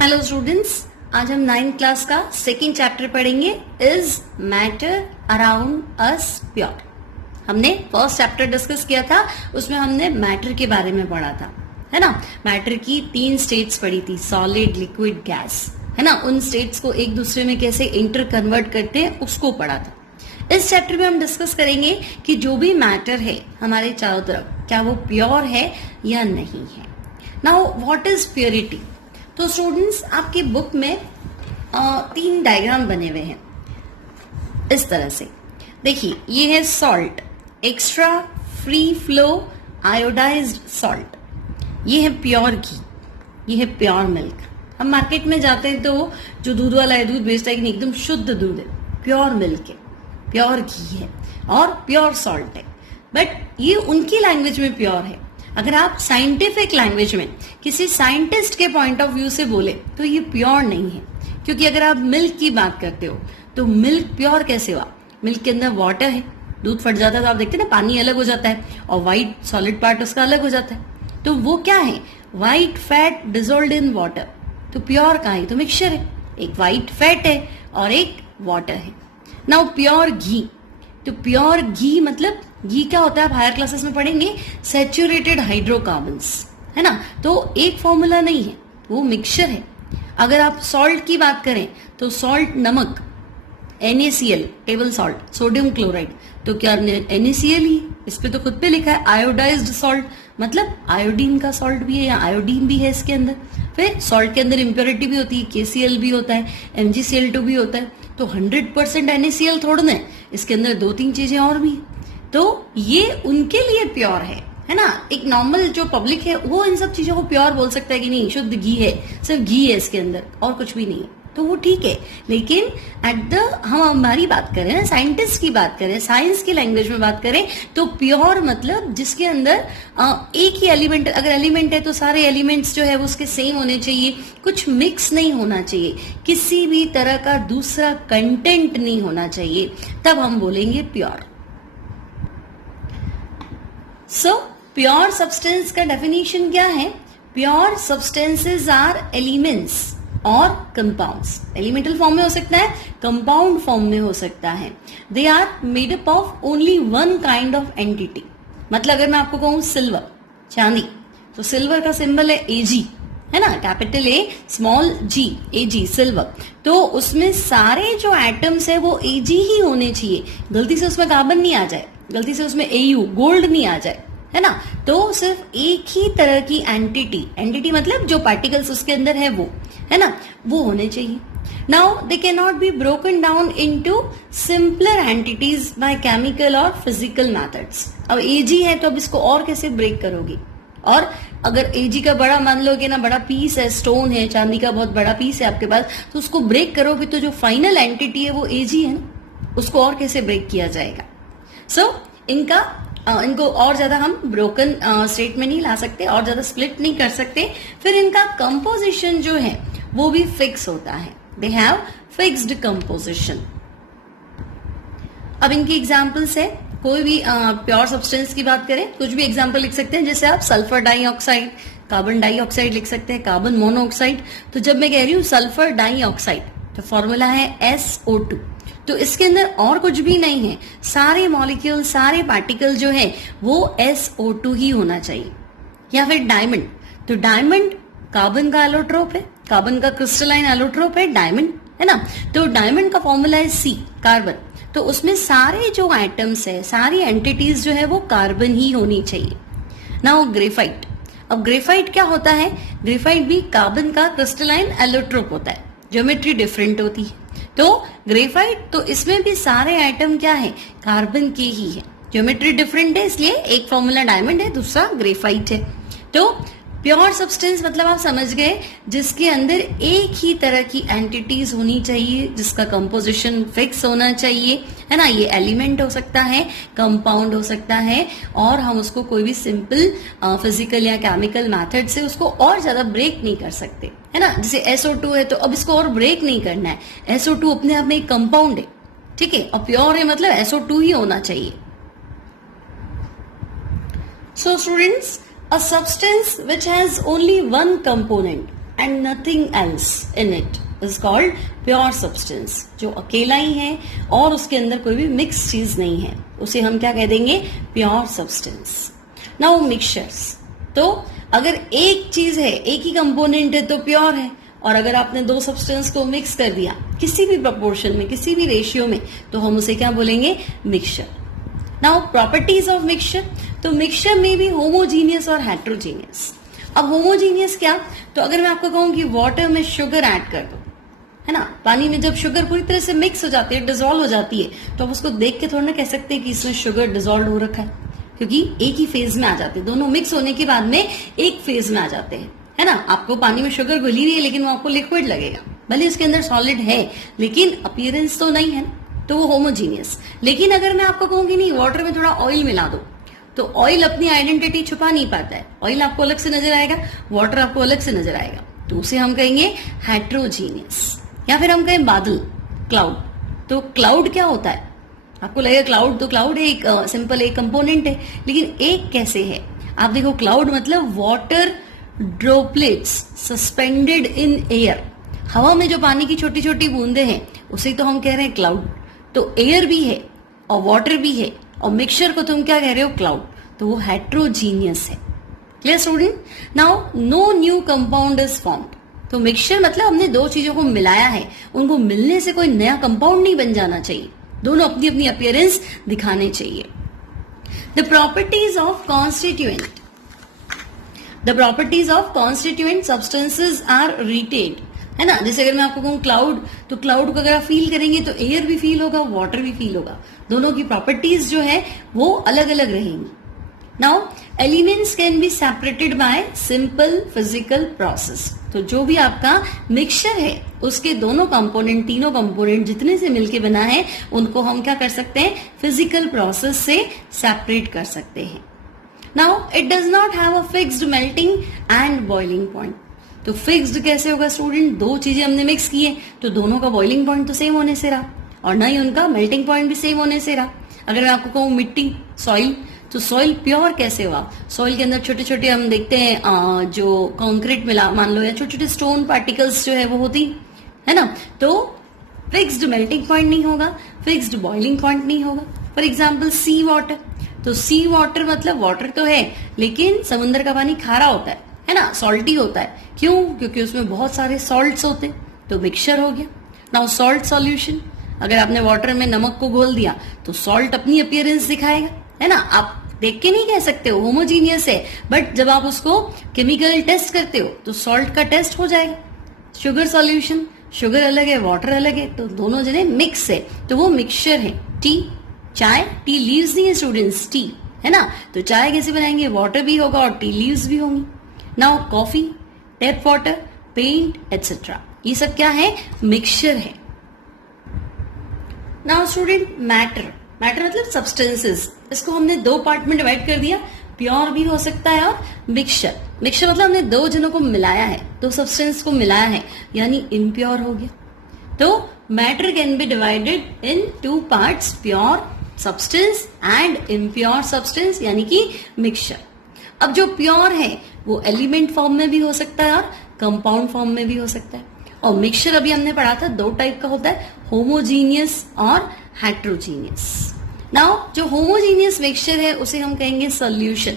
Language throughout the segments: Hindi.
हेलो स्टूडेंट्स, आज हम 9th क्लास का सेकेंड चैप्टर पढ़ेंगे, is matter around us pure. हमने फर्स्ट चैप्टर डिस्कस किया था, उसमें हमने मैटर के बारे में पढ़ा था, है ना। मैटर की 3 स्टेट्स पढ़ी थी, सॉलिड, लिक्विड, गैस, है ना। उन स्टेट्स को एक दूसरे में कैसे इंटर कन्वर्ट करते हैं उसको पढ़ा था। इस चैप्टर में हम डिस्कस करेंगे कि जो भी मैटर है हमारे चारों तरफ, क्या वो प्योर है या नहीं है। Now what is purity? तो स्टूडेंट्स, आपकी बुक में 3 डायग्राम बने हुए हैं इस तरह से। देखिए, ये है salt, extra free flow iodised salt. ये है प्योर घी, ये है प्योर मिल्क। हम मार्केट में जाते हैं तो जो दूध वाला है, दूध बेचता है कि नहीं, एकदम शुद्ध दूध है, प्योर मिल्क है, प्योर घी है और प्योर सॉल्ट है। बट ये उनकी लैंग्वेज में प्योर है। अगर आप साइंटिफिक लैंग्वेज में किसी साइंटिस्ट के पॉइंट ऑफ व्यू से बोले तो ये प्योर नहीं है। क्योंकि अगर आप मिल्क की बात करते हो तो मिल्क प्योर कैसे हुआ? मिल्क के अंदर वाटर है, दूध फट जाता है तो आप देखते हैं ना, पानी अलग हो जाता है और व्हाइट सॉलिड पार्ट उसका अलग हो जाता है। तो वो क्या है? White fat dissolved in water. तो प्योर कहाँ है? तो मिक्सचर है, एक व्हाइट फैट है और एक वाटर है। नाउ प्योर घी, तो प्योर घी मतलब घी क्या होता है आप हायर क्लासेस में पढ़ेंगे, सैचुरेटेड हाइड्रोकार्बन्स, है ना। तो एक फॉर्मूला नहीं है, वो मिक्सचर है। अगर आप सॉल्ट की बात करें तो सॉल्ट, नमक, NaCl, table salt, sodium chloride, तो क्या NaCl ही? इस पे तो खुद पे लिखा है आयोडाइज्ड सॉल्ट, मतलब आयोडीन का सॉल्ट भी है या आयोडीन भी है इसके अंदर। फिर सॉल्ट के अंदर इम्प्योरिटी भी होती है, KCl भी होता है, MgCl2 भी होता है। तो 100% NaCl थोड़ा ना है, इसके अंदर 2-3 चीजें और भी है। तो ये उनके लिए प्योर है ना। एक नॉर्मल जो पब्लिक है वो इन सब चीजों को प्योर बोल सकता है कि नहीं, शुद्ध घी है, सिर्फ घी है इसके अंदर और कुछ भी नहीं है, तो वो ठीक है। लेकिन हम हमारी बात करें ना, साइंटिस्ट की बात करें, साइंस की लैंग्वेज में बात करें, तो प्योर मतलब जिसके अंदर एक ही एलिमेंट, अगर एलिमेंट है तो सारे एलिमेंट्स जो है वो उसके सेम होने चाहिए, कुछ मिक्स नहीं होना चाहिए, किसी भी तरह का दूसरा कंटेंट नहीं होना चाहिए, तब हम बोलेंगे प्योर। सो प्योर सब्सटेंस का डेफिनेशन क्या है? प्योर सब्सटेंसेस आर एलिमेंट्स और कंपाउंड्स। एलिमेंटल फॉर्म में हो सकता है, कंपाउंड फॉर्म में हो सकता है। They are made up of only one kind of entity. मतलब अगर मैं आपको कहूं सिल्वर, चांदी, तो सिल्वर का सिंबल है Ag, है ना, capital A small g, Ag, silver. तो उसमें सारे जो एटम्स है वो Ag ही होने चाहिए, गलती से उसमें कार्बन नहीं आ जाए, गलती से उसमें Au, गोल्ड नहीं आ जाए, है ना। तो सिर्फ एक ही तरह की एंटिटी मतलब जो पार्टिकल्स उसके अंदर है वो, है ना, वो होने चाहिए। Now they can not be broken down into simpler entities by chemical और फिजिकल मेथड्स। अब Ag है तो अब इसको और कैसे ब्रेक करोगी? और अगर Ag का बड़ा मान लोगे ना, बड़ा पीस है, स्टोन है, चांदी का बहुत बड़ा पीस है आपके पास, तो उसको ब्रेक करोगे तो जो फाइनल एंटिटी है वो Ag है ना, उसको और कैसे ब्रेक किया जाएगा? सो इनको और ज्यादा हम ब्रोकन स्टेट में नहीं ला सकते, और ज्यादा स्प्लिट नहीं कर सकते। फिर इनका कंपोजिशन जो है वो भी फिक्स होता है, दे हैव फिक्स्ड कंपोजिशन। अब इनकी एग्जांपल्स है, कोई भी प्योर सब्सटेंस की बात करें, कुछ भी एग्जांपल लिख सकते हैं। जैसे आप सल्फर डाइऑक्साइड, कार्बन डाइऑक्साइड लिख सकते हैं, कार्बन मोनोऑक्साइड। तो जब मैं कह रही हूं सल्फर डाइऑक्साइड, तो फॉर्मूला है SO2। तो इसके अंदर और कुछ भी नहीं है, सारे मॉलिक्यूल, सारे पार्टिकल जो है वो SO2 ही होना चाहिए। या फिर डायमंड, तो डायमंड कार्बन का एलोट्रोप है, कार्बन का क्रिस्टलाइन एलोट्रोप है डायमंड, है ना। तो डायमंड का फॉर्मूला है C, कार्बन। तो उसमें सारे जो एटम्स है, सारी एंटिटीज जो है वो कार्बन ही होनी चाहिए। नाउ ग्रेफाइट, अब ग्रेफाइट क्या होता है? ग्रेफाइट भी कार्बन का क्रिस्टलाइन एलोट्रोप होता है, ज्योमेट्री डिफरेंट होती है। तो ग्रेफाइट, तो इसमें भी सारे एटम क्या है? कार्बन के ही है, ज्योमेट्री डिफरेंट है, इसलिए एक फॉर्मूला डायमंड है, दूसरा ग्रेफाइट है। तो प्योर सब्सटेंस मतलब आप समझ गए, जिसके अंदर एक ही तरह की एंटिटीज होनी चाहिए, जिसका कंपोजिशन फिक्स होना चाहिए, है ना। ये एलिमेंट हो सकता है, कंपाउंड हो सकता है, और हम उसको कोई भी सिंपल फिजिकल या केमिकल मेथड से उसको और ज्यादा ब्रेक नहीं कर सकते, है ना। जैसे SO2 है तो अब इसको और ब्रेक नहीं करना है, SO2 अपने आप में एक कंपाउंड है, ठीक है, और प्योर है मतलब SO2 ही होना चाहिए। So students, a substance which has only one component and nothing else in it is called pure substance. जो अकेला ही है और उसके अंदर कोई भी मिक्स चीज नहीं है, उसे हम क्या कह देंगे? Pure substance. नाउ मिक्सचर्स, तो अगर एक चीज है, एक ही कंपोनेंट है तो प्योर है, और अगर आपने दो सब्सटेंस को मिक्स कर दिया किसी भी प्रोपोर्शन में, किसी भी रेशियो में, तो हम उसे क्या बोलेंगे? Mixture. Now properties of mixture, तो मिक्सचर में भी होमोजीनियस और हेट्रोजीनियस। अब होमोजीनियस क्या? तो अगर मैं आपको कहूं कि वाटर में शुगर ऐड कर दो, है ना, पानी में जब शुगर पूरी तरह से मिक्स हो जाती है, डिसॉल्व हो जाती है, तो आप उसको देख के थोड़ा ना कह सकते हैं कि इसमें शुगर डिसॉल्व हो रखा है, क्योंकि एक ही फेज में आ जाते हैं, दोनों मिक्स होने के बाद में एक फेज में आ जाते हैं, है ना। आपको पानी में शुगर घुली हुई है लेकिन वो आपको लिक्विड लगेगा, भले उसके अंदर सॉलिड है लेकिन अपीयरेंस तो नहीं है, तो वो होमोजीनियस। लेकिन अगर मैं आपको कहूंगी नहीं, वाटर में थोड़ा ऑयल मिला दो, तो ऑयल अपनी आइडेंटिटी छुपा नहीं पाता है, ऑयल आपको अलग से नजर आएगा, वाटर आपको अलग से नजर आएगा, तो उसे हम कहेंगे हेट्रोजीनियस। या फिर हम कहें बादल, क्लाउड, तो क्लाउड क्या होता है? आपको लगेगा क्लाउड, तो क्लाउड एक सिंपल एक कंपोनेंट है, लेकिन एक कैसे है? आप देखो, क्लाउड मतलब water droplets suspended in air, हवा में जो पानी की छोटी छोटी बूंदे हैं उसे तो हम कह रहे हैं क्लाउड। तो एयर भी है और वाटर भी है और मिक्सचर को तुम क्या कह रहे हो? क्लाउड, तो वो हेट्रोजीनियस है। Clear student? Now no new compound is formed, तो मिक्सचर मतलब हमने दो चीजों को मिलाया है, उनको मिलने से कोई नया कंपाउंड नहीं बन जाना चाहिए, दोनों अपनी अपनी अपीयरेंस दिखाने चाहिए। The properties of constituent, the properties of constituent substances are retained, है ना। जैसे अगर मैं आपको कहूं क्लाउड, तो क्लाउड को अगर आप फील करेंगे तो एयर भी फील होगा, वाटर भी फील होगा, दोनों की प्रॉपर्टीज जो है वो अलग अलग रहेंगी। Now elements can be separated by simple physical process, तो जो भी आपका मिक्सचर है उसके दोनों कंपोनेंट, तीनों कंपोनेंट जितने से मिलके बना है, उनको हम क्या कर सकते हैं? फिजिकल प्रोसेस से सेपरेट कर सकते हैं। Now it does not have a fixed melting and boiling point, तो फिक्स्ड कैसे होगा स्टूडेंट? दो चीजें हमने मिक्स की है तो दोनों का बॉइलिंग पॉइंट तो सेम होने से रहा, और ना ही उनका मेल्टिंग पॉइंट भी सेम होने से रहा। अगर मैं आपको कहूं मिट्टी, सॉइल, तो सॉइल प्योर कैसे हुआ? सॉइल के अंदर छोटे छोटे हम देखते हैं जो कंक्रीट मिला मान लो, या छोटे छोटे स्टोन पार्टिकल्स जो है वो होती है ना, तो फिक्स्ड मेल्टिंग पॉइंट नहीं होगा, फिक्स्ड बॉइलिंग पॉइंट नहीं होगा। फॉर एग्जाम्पल सी वाटर, तो सी वाटर मतलब वाटर तो है लेकिन समुद्र का पानी खारा होता है ना, सॉल्टी होता है। क्यों? क्योंकि उसमें बहुत सारे सॉल्ट्स होते हैं, तो मिक्सचर हो गया। नाउ सॉल्ट सॉल्यूशन, अगर आपने वाटर में नमक को घोल दिया तो सॉल्ट अपनी अपीयरेंस दिखाएगा, है ना। आप देख के नहीं कह सकते हो होमोजीनियस है, बट जब आप उसको केमिकल टेस्ट करते हो तो सॉल्ट का टेस्ट हो जाएगा। शुगर सॉल्यूशन, शुगर अलग है, वाटर अलग है, तो दोनों जने मिक्स है, तो वो मिक्सचर है। टी, चाय, टी लीव्स नहीं है स्टूडेंट्स, टी, है ना, तो चाय कैसे बनाएंगे? वाटर भी होगा और टी लीव्स भी होंगी। Now coffee, tap water, paint etcetera, ये सब क्या है? मिक्सचर है। नाउ स्टूडेंट मैटर, मैटर मतलब सब्सटेंसेस, इसको हमने दो पार्ट में डिवाइड कर दिया, प्योर भी हो सकता है और मिक्सचर। मिक्सचर मतलब हमने दो जनों को मिलाया है, दो सब्सटेंस को मिलाया है, यानी इम्प्योर हो गया। तो matter can be divided in two parts, pure substance and impure substance, यानी कि मिक्सचर। अब जो प्योर है वो एलिमेंट फॉर्म में भी हो सकता है और कंपाउंड फॉर्म में भी हो सकता है। और मिक्सचर अभी हमने पढ़ा था दो टाइप का होता है, होमोजीनियस और हेट्रोजीनियस। नाउ जो होमोजीनियस मिक्सचर है उसे हम कहेंगे सॉल्यूशन,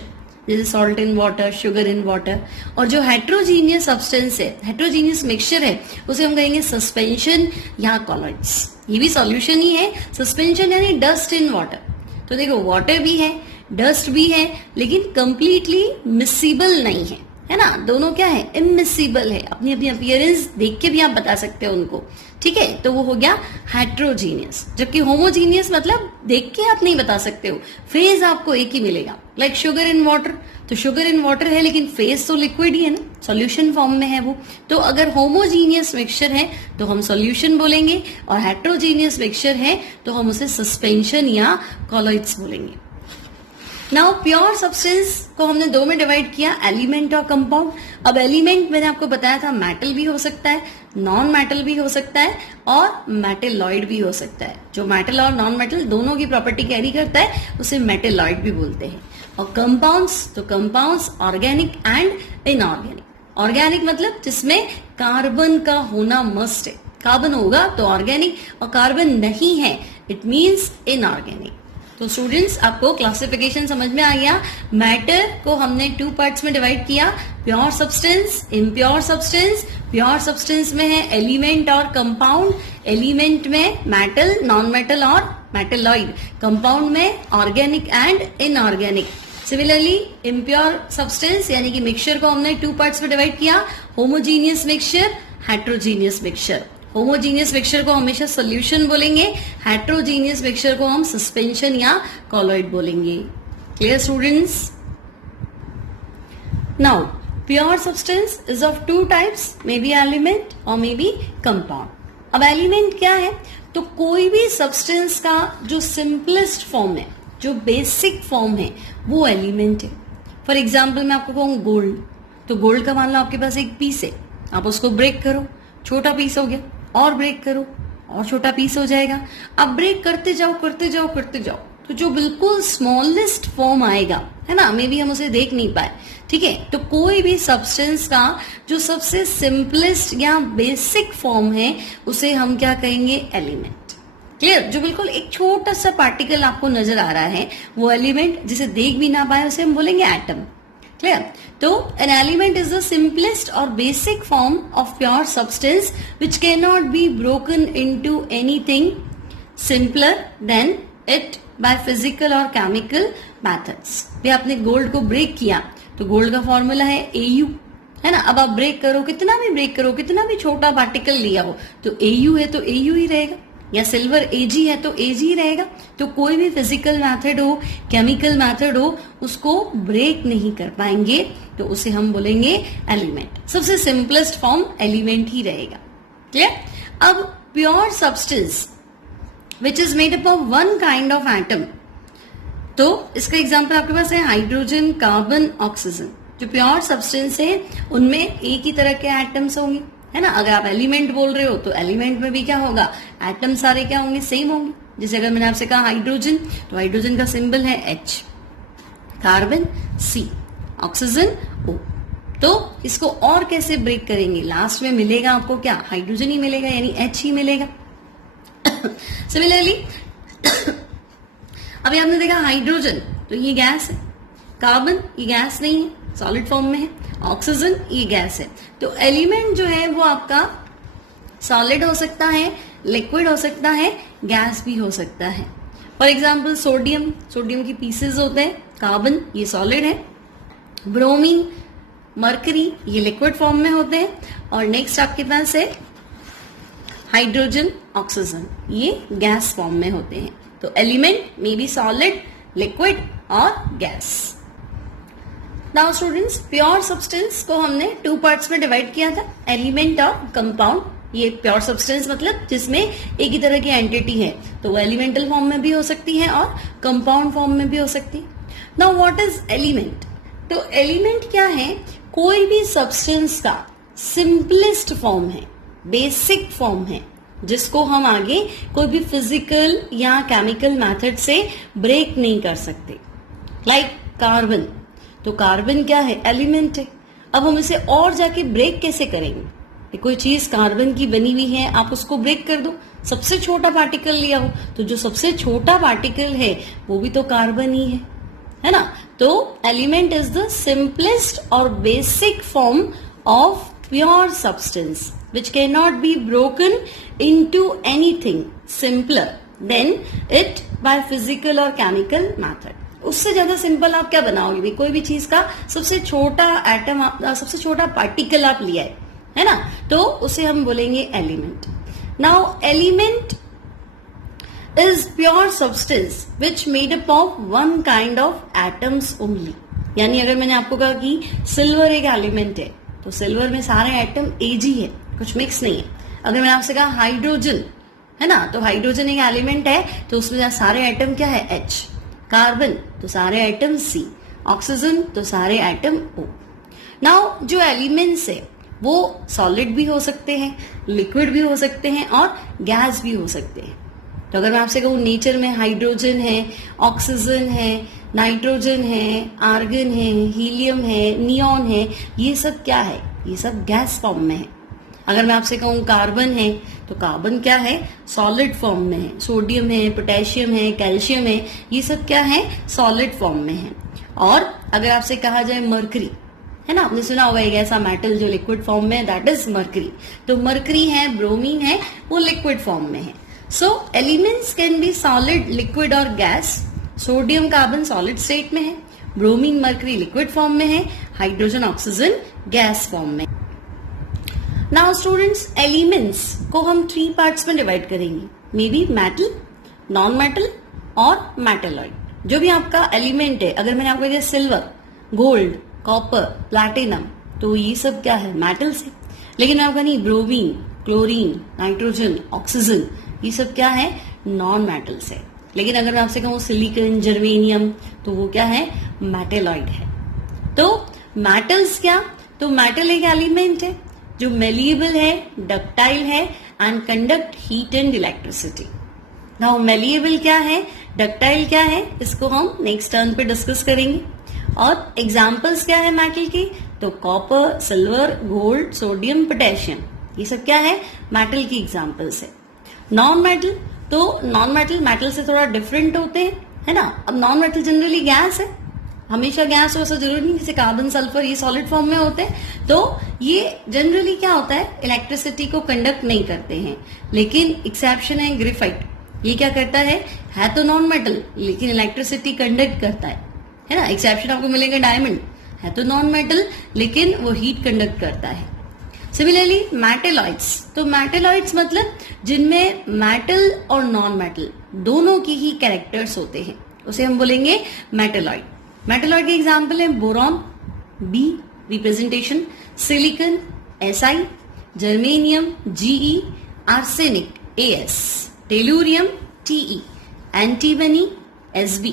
जैसे salt in water, sugar in water. और जो हेट्रोजीनियस सब्सटेंस है, हेट्रोजीनियस मिक्सचर है, उसे हम कहेंगे सस्पेंशन या कॉलॉइड्स। ये भी सॉल्यूशन ही है, सस्पेंशन यानी डस्ट इन वाटर। तो देखो वाटर भी है, डस्ट भी है, लेकिन कंप्लीटली मिसिबल नहीं है ना, दोनों क्या है? इमिसिबल है, अपनी अपनी अपीयरेंस देख के भी आप बता सकते हो उनको, ठीक है, तो वो हो गया हेट्रोजीनियस। जबकि होमोजीनियस मतलब देख के आप नहीं बता सकते हो, फेज आपको एक ही मिलेगा। लाइक शुगर इन वाटर, तो शुगर इन वाटर है लेकिन फेज तो लिक्विड ही है ना, सॉल्यूशन फॉर्म में है वो। तो अगर होमोजीनियस मिक्सचर है तो हम सॉल्यूशन बोलेंगे, और हेट्रोजीनियस मिक्सचर है तो हम उसे सस्पेंशन या कॉलॉइड्स बोलेंगे। नाउ प्योर सब्सटेंस को हमने दो में डिवाइड किया, एलिमेंट और कंपाउंड। अब एलिमेंट मैंने आपको बताया था मेटल भी हो सकता है, नॉन मेटल भी हो सकता है और मेटेलॉइड भी हो सकता है। जो मेटल और नॉन मेटल दोनों की प्रॉपर्टी कैरी करता है उसे मेटेलॉइड भी बोलते हैं। और कंपाउंड्स, तो compounds organic and inorganic. Organic मतलब जिसमें कार्बन का होना मस्ट है, कार्बन होगा तो ऑर्गेनिक, और कार्बन नहीं है इट मीन्स इनऑर्गेनिक। तो स्टूडेंट्स आपको क्लासिफिकेशन समझ में आ गया। मैटर को हमने 2 पार्ट्स में डिवाइड किया, pure substance, impure substance. Pure substance में है एलिमेंट और कंपाउंड, एलिमेंट में मेटल, नॉन मेटल और मेटलॉइड, कंपाउंड में organic and inorganic. Similarly impure substance यानी कि मिक्सचर को हमने 2 पार्ट्स में डिवाइड किया, homogeneous mixture, heterogeneous mixture. Homogeneous mixture को हमेशा सॉल्यूशन बोलेंगे, हेट्रोजीनियस मिक्सचर को हम सस्पेंशन या कॉलॉइड बोलेंगे। Clear students? Now pure substance is of 2 types, may be element और मे बी कंपाउंड। अब एलिमेंट क्या है? तो कोई भी सब्सटेंस का जो सिंपलेस्ट फॉर्म है, जो बेसिक फॉर्म है, वो एलिमेंट है। फॉर एग्जाम्पल मैं आपको कहूँ गोल्ड, तो गोल्ड का मान लो आपके पास एक पीस है, आप उसको ब्रेक करो, छोटा पीस हो गया, और ब्रेक करो और छोटा पीस हो जाएगा। अब ब्रेक करते जाओ करते जाओ करते जाओ, तो जो बिल्कुल स्मॉलेस्ट फॉर्म आएगा, है ना, मे बी हम उसे देख नहीं पाए, ठीक है। तो कोई भी सब्सटेंस का जो सबसे सिंपलेस्ट या बेसिक फॉर्म है उसे हम क्या कहेंगे? एलिमेंट। क्लियर? जो बिल्कुल एक छोटा सा पार्टिकल आपको नजर आ रहा है वो एलिमेंट, जिसे देख भी ना पाए उसे हम बोलेंगे atom. Clear? So an element is the simplest or basic form of pure substance which cannot be broken into anything simpler than it by physical or chemical methods. भी आपने गोल्ड को ब्रेक किया तो गोल्ड का फॉर्मूला है AU, है ना। अब आप ब्रेक करो, कितना भी ब्रेक करो, कितना भी छोटा पार्टिकल लिया हो तो AU है तो AU ही रहेगा, या सिल्वर Ag है तो Ag ही रहेगा। तो कोई भी फिजिकल मेथड हो, केमिकल मेथड हो, उसको ब्रेक नहीं कर पाएंगे तो उसे हम बोलेंगे एलिमेंट। सबसे सिंपलेस्ट फॉर्म एलिमेंट ही रहेगा। क्लियर? अब pure substance which is made up of 1 kind of atom, तो इसका एग्जांपल आपके पास है हाइड्रोजन, कार्बन, ऑक्सीजन। जो प्योर सब्सटेंस है उनमें एक ही तरह के एटम्स होंगे, है ना। अगर आप एलिमेंट बोल रहे हो तो एलिमेंट में भी क्या होगा? एटम सारे क्या होंगे? सेम होंगे। जैसे अगर मैंने आपसे कहा हाइड्रोजन, तो हाइड्रोजन का सिंबल है H, carbon C, oxygen O। तो इसको और कैसे ब्रेक करेंगे? लास्ट में मिलेगा आपको क्या? हाइड्रोजन ही मिलेगा, यानी H ही मिलेगा। सिमिलरली अभी आपने देखा हाइड्रोजन तो ये गैस है, कार्बन ये गैस नहीं है, सॉलिड फॉर्म में है, ऑक्सीजन ये गैस है। तो एलिमेंट जो है वो आपका सॉलिड हो सकता है, लिक्विड हो सकता है, गैस भी हो सकता है। फॉर एग्जाम्पल सोडियम, सोडियम की पीसेस होते हैं, कार्बन ये सॉलिड है, ब्रोमीन, मरकरी ये लिक्विड फॉर्म में होते हैं, और नेक्स्ट आपके पास है हाइड्रोजन, ऑक्सीजन ये गैस फॉर्म में होते हैं। तो element may be solid, liquid और gas. Now students, pure substance को हमने 2 पार्ट्स में डिवाइड किया था, एलिमेंट और कंपाउंड। ये प्योर सब्सटेंस मतलब जिसमें एक ही तरह की एंटिटी है, तो वो एलिमेंटल फॉर्म में भी हो सकती है और कंपाउंड फॉर्म में भी हो सकती है। Now what is element? तो एलिमेंट क्या है? कोई भी सब्सटेंस का सिंपलेस्ट फॉर्म है, बेसिक फॉर्म है, जिसको हम आगे कोई भी फिजिकल या केमिकल मेथड से ब्रेक नहीं कर सकते। लाइक कार्बन, तो कार्बन क्या है? एलिमेंट है। अब हम इसे और जाके ब्रेक कैसे करेंगे? कोई चीज कार्बन की बनी हुई है, आप उसको ब्रेक कर दो, सबसे छोटा पार्टिकल लिया हो तो जो सबसे छोटा पार्टिकल है वो भी तो कार्बन ही है ना। तो एलिमेंट इज द सिंपलेस्ट और basic form of pure substance which cannot be broken into anything simpler than it by physical or chemical method. उससे ज्यादा सिंपल आप क्या बनाओगे भाई? कोई भी चीज का सबसे छोटा एटम, सबसे छोटा पार्टिकल आप लिया है ना, तो उसे हम बोलेंगे element. Now element is pure substance which made up of 1 kind of atoms only. यानी अगर मैंने आपको कहा कि सिल्वर एक एलिमेंट है, तो सिल्वर में सारे एटम Ag है, कुछ मिक्स नहीं है। अगर मैंने आपसे कहा हाइड्रोजन, है ना, तो हाइड्रोजन एक एलिमेंट है, तो उसमें सारे एटम क्या है? H, कार्बन तो सारे एटम C, ऑक्सीजन तो सारे एटम O। नाउ जो एलिमेंट्स है वो सॉलिड भी हो सकते हैं, लिक्विड भी हो सकते हैं और गैस भी हो सकते हैं। तो अगर मैं आपसे कहूँ नेचर में हाइड्रोजन है, ऑक्सीजन है, नाइट्रोजन है, आर्गन है, हीलियम है, नियॉन है, ये सब क्या है? ये सब गैस फॉर्म में है। अगर मैं आपसे कहूं कार्बन है, तो कार्बन क्या है, सॉलिड फॉर्म में है। सोडियम है, पोटेशियम है, कैल्शियम है, ये सब क्या है, सॉलिड फॉर्म में है। और अगर आपसे कहा जाए मरकरी, है ना, आपने सुना होगा एक ऐसा मेटल जो लिक्विड फॉर्म में है, दैट इज मरकरी। तो मरकरी है, ब्रोमीन है, वो लिक्विड फॉर्म में है। So elements can be solid, liquid और gas. Sodium carbon solid state में है, ब्रोमीन मरकरी लिक्विड फॉर्म में है, हाइड्रोजन ऑक्सीजन गैस फॉर्म में। नाउ स्टूडेंट्स, एलिमेंट्स को हम 3 पार्ट्स में डिवाइड करेंगे, may be metal, non metal और मेटेलॉइड। जो भी आपका एलिमेंट है, अगर मैंने आपको दिया सिल्वर, गोल्ड, कॉपर, प्लैटिनम, तो ये सब क्या है, मेटल्स है। लेकिन आपका नहीं, ब्रोमीन, क्लोरीन, नाइट्रोजन, ऑक्सीजन, ये सब क्या है, नॉन मेटल्स है। लेकिन अगर मैं आपसे कहूं सिलिकॉन, जर्मेनियम, तो वो क्या है, मेटेलॉइड है। तो मेटल्स क्या, तो मेटल एक एलिमेंट है जो मेलिएबल है, डक्टाइल है and conduct heat and electricity. Now malleable क्या है, डक्टाइल क्या है, इसको हम नेक्स्ट टर्न पे डिस्कस करेंगे। और एग्जाम्पल्स क्या है मेटल की, तो copper, silver, gold, sodium, potassium, ये सब क्या है, मेटल की एग्जाम्पल्स है। नॉन मेटल, तो नॉन मेटल मेटल से थोड़ा डिफरेंट होते हैं, है ना। अब नॉन मेटल जनरली गैस है, हमेशा गैस हो ऐसा जरूरी नहीं, जैसे कार्बन, सल्फर, ये सॉलिड फॉर्म में होते हैं। तो ये जनरली क्या होता है, इलेक्ट्रिसिटी को कंडक्ट नहीं करते हैं। लेकिन एक्सेप्शन है ग्रेफाइट, ये क्या करता है तो नॉन मेटल लेकिन इलेक्ट्रिसिटी कंडक्ट करता है ना। एक्सेप्शन आपको मिलेगा डायमंड, है तो नॉन मेटल लेकिन वो हीट कंडक्ट करता है। सिमिलरली मेटेलॉइड्स, तो मेटेलॉइड्स मतलब जिनमें मेटल और नॉन मेटल दोनों की ही कैरेक्टर्स होते हैं, उसे हम बोलेंगे मेटेलॉइड। मेटेलॉइड के एग्जाम्पल है boron, B representation, silicon, SI, germanium, GE, arsenic, AS, tellurium, TE, antimony, SB,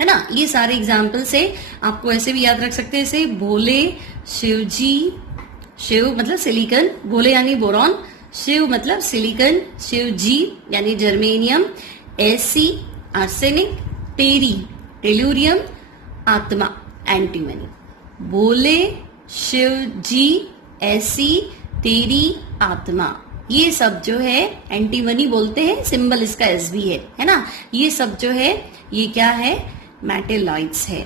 है ना। ये सारे एग्जाम्पल से आपको ऐसे भी याद रख सकते हैं, जैसे भोले, शिवजी, शिव मतलब सिलिकॉन, भोले यानी बोरॉन, शिव मतलब सिलिकॉन, शिवजी यानी जर्मेनियम, SC आर्सेनिक, टेरी टेलुरियम, आत्मा एंटीमनी। भोले, शिव जी, SC, तेरी, आत्मा, ये सब जो है एंटीमनी बोलते हैं, सिंबल इसका SB है ना। ये सब जो है ये क्या है, मेटेलॉइड्स है।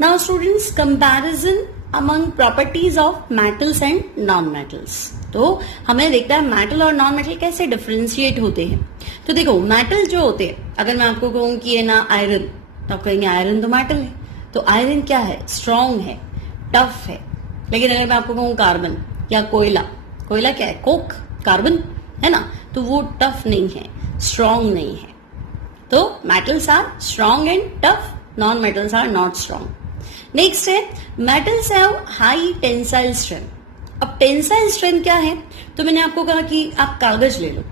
Now students, comparison among properties of metals and non metals. तो हमें देखता है मेटल और नॉन मेटल कैसे डिफरेंशिएट होते हैं। तो देखो, मेटल जो होते हैं, अगर मैं आपको कहूं कि है ना आयरन, तो आप कहेंगे आयरन तो मेटल है। तो आयरन क्या है, स्ट्रांग है, टफ है। लेकिन अगर मैं आपको कहूं कार्बन या कोयला, कोयला क्या है, कोक, कार्बन, है ना, तो वो टफ नहीं है, स्ट्रांग नहीं है। तो metals are strong and tough, non metals are not strong. Next है, metals have high tensile strength. अब टेंसाइल स्ट्रेंथ क्या है, तो मैंने आपको कहा कि आप कागज ले लो,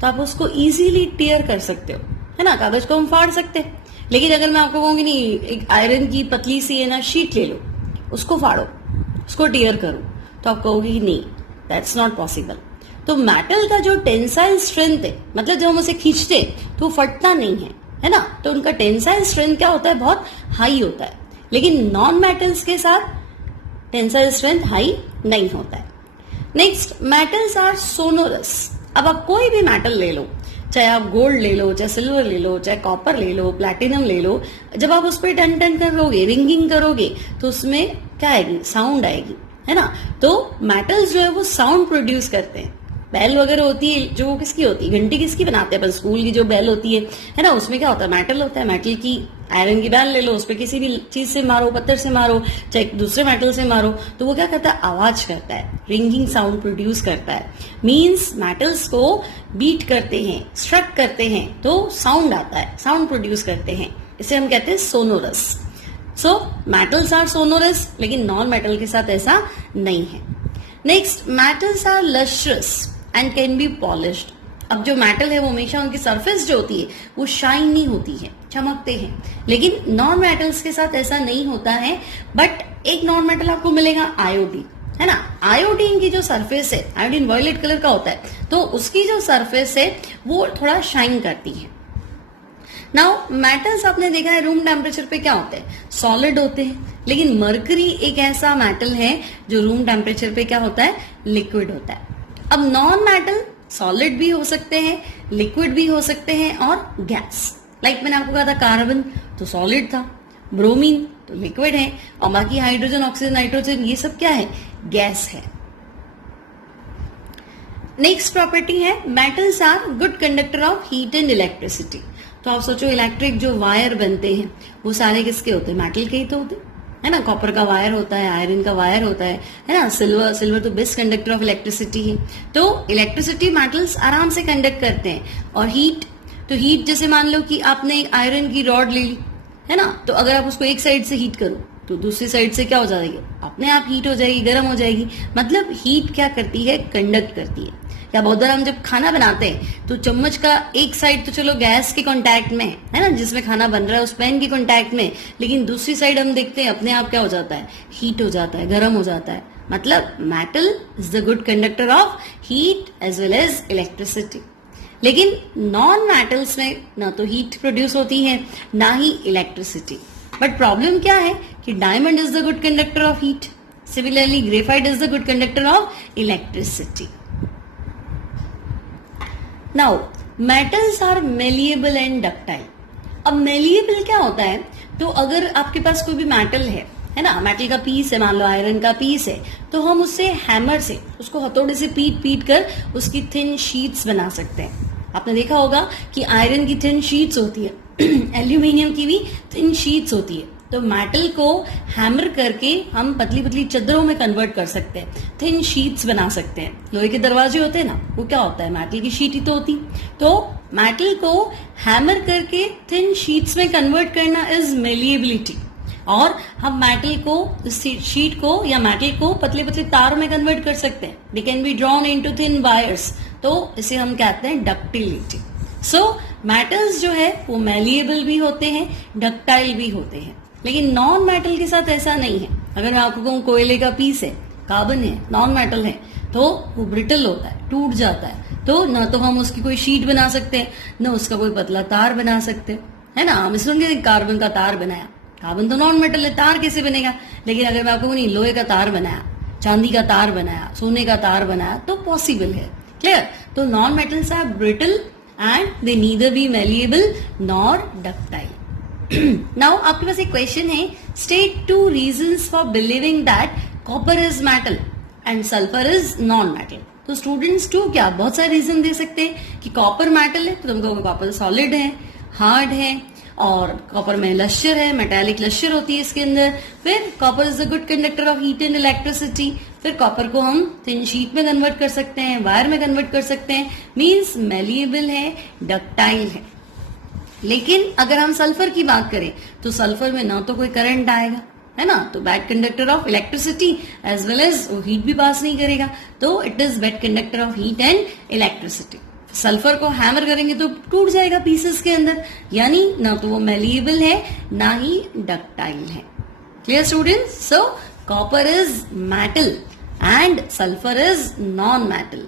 तो आप उसको इजीली टीयर कर सकते हो, है ना, कागज को हम फाड़ सकते हैं। लेकिन अगर मैं आपको कहूंगी नहीं, एक आयरन की पतली सी है ना शीट ले लो, उसको फाड़ो, उसको टीयर करो, तो आप कहोगे कि नहीं, दैट्स नॉट पॉसिबल। तो मेटल का जो टेंसाइल स्ट्रेंथ है, मतलब जब हम उसे खींचते हैं तो फटता नहीं है ना, तो उनका टेंसाइल स्ट्रेंथ क्या होता है, बहुत हाई होता है। लेकिन नॉन मेटल्स के साथ टेंसाइल स्ट्रेंथ हाई नहीं होता है। Next, metals are sonorous. अब आप कोई भी मेटल ले लो, चाहे आप गोल्ड ले लो, चाहे सिल्वर ले लो, चाहे कॉपर ले लो, प्लैटिनम ले लो, जब आप उस पर टन टन करोगे, रिंगिंग करोगे, तो उसमें क्या आएगी, साउंड आएगी, है ना। तो मेटल्स जो है वो साउंड प्रोड्यूस करते हैं। बेल वगैरह होती है जो वो किसकी होती है, घंटी किसकी बनाते हैं अपन, स्कूल की जो बेल होती है ना, उसमें क्या होता है, मेटल होता है। मेटल की आयरन की बेल ले लो, उस पर किसी भी चीज से मारो, पत्थर से मारो, चाहे दूसरे मेटल से मारो, तो वो क्या करता है, आवाज करता है, रिंगिंग साउंड प्रोड्यूस करता है। मीन्स मेटल्स को बीट करते हैं, स्ट्रक करते हैं, तो साउंड आता है, साउंड प्रोड्यूस करते हैं, इसे हम कहते हैं sonorous. So metals are sonorous, लेकिन नॉन मेटल के साथ ऐसा नहीं है। Next, metals are lustrous and can be polished. अब जो मेटल है वो हमेशा उनकी सरफेस जो होती है वो शाइनी होती है, चमकते हैं। लेकिन नॉन मेटल्स के साथ ऐसा नहीं होता है। बट एक नॉन मेटल आपको मिलेगा आयोडीन, है ना। आयोडीन की जो सरफेस है, आयोडीन वायलेट कलर का होता है, तो उसकी जो सरफेस है वो थोड़ा शाइन करती है। नाउ मेटल्स आपने देखा है रूम टेम्परेचर पे क्या होते हैं, सॉलिड होते हैं, लेकिन मरकरी एक ऐसा मेटल है जो रूम टेम्परेचर पे क्या होता है, लिक्विड होता है। अब नॉन मेटल सॉलिड भी हो सकते हैं, लिक्विड भी हो सकते हैं और गैस। लाइक मैंने आपको कहा था कार्बन तो सॉलिड था, ब्रोमीन तो लिक्विड है और बाकी हाइड्रोजन, ऑक्सीजन, नाइट्रोजन ये सब क्या है, गैस है। नेक्स्ट प्रॉपर्टी है metals are good conductor of heat and electricity. तो आप सोचो इलेक्ट्रिक जो वायर बनते हैं वो सारे किसके होते हैं, मेटल के ही तो होते है ना। कॉपर का वायर होता है, आयरन का वायर होता है ना। सिल्वर तो बेस्ट कंडक्टर ऑफ इलेक्ट्रिसिटी है। तो इलेक्ट्रिसिटी मेटल्स आराम से कंडक्ट करते हैं। और हीट, तो हीट जैसे मान लो कि आपने एक आयरन की रॉड ले ली है ना, तो अगर आप उसको एक साइड से हीट करो तो दूसरी साइड से क्या हो जाएगी, अपने आप हीट हो जाएगी, गर्म हो जाएगी। मतलब हीट क्या करती है, कंडक्ट करती है। या बहुत बार हम जब खाना बनाते हैं तो चम्मच का एक साइड तो चलो गैस के कांटेक्ट में है ना, जिसमें खाना बन रहा है उस पैन के कांटेक्ट में, लेकिन दूसरी साइड हम देखते हैं अपने आप क्या हो जाता है, हीट हो जाता है, गर्म हो जाता है। मतलब metal is the good conductor of heat as well as electricity. लेकिन नॉन मेटल्स में ना तो हीट प्रोड्यूस होती है ना ही इलेक्ट्रिसिटी। बट प्रॉब्लम क्या है कि diamond is the good conductor of heat, similarly graphite is the good conductor of electricity. Now metals are malleable and ductile. अब मेलिएबल क्या होता है, तो अगर आपके पास कोई भी मेटल है ना, मेटल का पीस है, मान लो आयरन का पीस है, तो हम उससे हैमर से उसको हथौड़े से पीट कर उसकी थिन शीट्स बना सकते हैं। आपने देखा होगा कि आयरन की थिन शीट्स होती है, एल्यूमिनियम की भी थिन शीट्स होती है। तो मेटल को हैमर करके हम पतली पतली चादरों में कन्वर्ट कर सकते हैं, थिन शीट्स बना सकते हैं। लोहे के दरवाजे होते हैं ना, वो क्या होता है, मेटल की शीट ही तो होती। तो मेटल को हैमर करके थिन शीट्स में कन्वर्ट करना इज मेलिएबिलिटी। और हम मेटल को, शीट को या मेटल को पतले पतले तारों में कन्वर्ट कर सकते हैं। They can be drawn into thin wires, तो इसे हम कहते हैं डक्टिलिटी। सो मेटल्स जो है वो मेलिएबल भी होते हैं, डक्टाइल भी होते हैं। लेकिन नॉन मेटल के साथ ऐसा नहीं है। अगर मैं आपको कहूँ कोयले का पीस है, कार्बन है, नॉन मेटल है, तो वो ब्रिटल होता है, टूट जाता है। तो ना तो हम उसकी कोई शीट बना सकते हैं, ना उसका कोई पतला तार बना सकते है ना। हम सुनेंगे कार्बन का तार बनाया, कार्बन तो नॉन मेटल है, तार कैसे बनेगा। लेकिन अगर मैं आपको नहीं लोहे का तार बनाया, चांदी का तार बनाया, सोने का तार बनाया, तो पॉसिबल है। क्लियर। तो non metals are brittle and they neither be malleable nor ductile. Now आपके पास एक क्वेश्चन है, state 2 reasons for believing that copper is metal and sulphur is non metal. तो स्टूडेंट्स 2 क्या बहुत सारे रीजन दे सकते हैं कि कॉपर मेटल है, तो तुम कहोगे कॉपर सॉलिड है, हार्ड है, और कॉपर में लश्यर है, मेटालिक लश्यर होती है इसके अंदर। फिर copper is the good conductor of heat and electricity. फिर कॉपर को हम थिन शीट में कन्वर्ट कर सकते हैं, वायर में कन्वर्ट कर सकते हैं, मींस मेलिएबल है, डक्टाइल है। लेकिन अगर हम सल्फर की बात करें तो सल्फर में ना तो कोई करंट आएगा है ना, तो bad conductor of electricity as well as वो हीट भी पास नहीं करेगा, तो it is bad conductor of heat and electricity. Sulphur को हैमर करेंगे तो टूट जाएगा पीसेस के अंदर, यानी ना तो वो मेलिएबल है ना ही डक्टाइल है। Clear students? So copper is metal and sulphur is non metal.